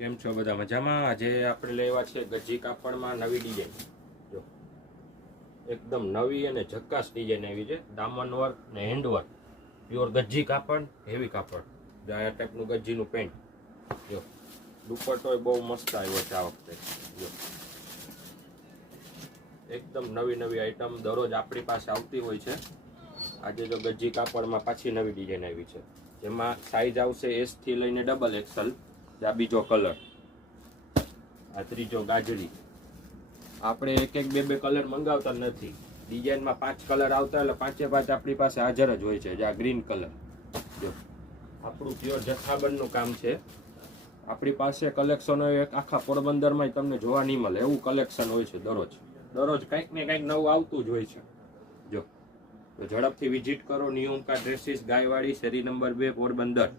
કેમ છો બધા મજામાં? આજે આપણે લેવા છે ગજી કાપડમાં નવી ડિઝાઇન. જો એકદમ નવી અને ઝક્કાસ ડિઝાઇન આવી છે. દામન વર્ક ને હેન્ડ વર્ક, પ્યોર ગજી કાપડ, હેવી કાપડ. જો આ ટાઈપનું ગજીનું પેન્ટ. જો દુપટ્ટો બહુ મસ્ત આવ્યો છે આ વખતે. જો એકદમ નવી નવી આઈટમ દરરોજ આપણી પાસે આવતી હોય છે. આજે જો ગજી કાપડમાં પાછી નવી ડિઝાઇન આવી છે, જેમાં સાઈઝ આવશે S થી લઈને XXL. આ બીજો કલર, આ ત્રીજો ગાજરી. આપણે એક એક બે કલર મંગાવતા નથી. ડિઝાઇનમાં 5 કલર આવતા એટલે 5 આપણી પાસે હાજર જ હોય છે. આ ગ્રીન કલર, જો આપણું પ્યોર જથ્થાબંધનું કામ છે. આપણી પાસે કલેક્શન હોય એક આખા પોરબંદરમાં તમને જોવા નહીં મળે એવું કલેક્શન હોય છે. દરરોજ કંઈક ને કંઈક નવું આવતું જ હોય છે. જો તો ઝડપથી વિઝિટ કરો. ન્યુ ઓમકાર ડ્રેસીસ, ગાયવાડી, શેરી નંબર 2, પોરબંદર.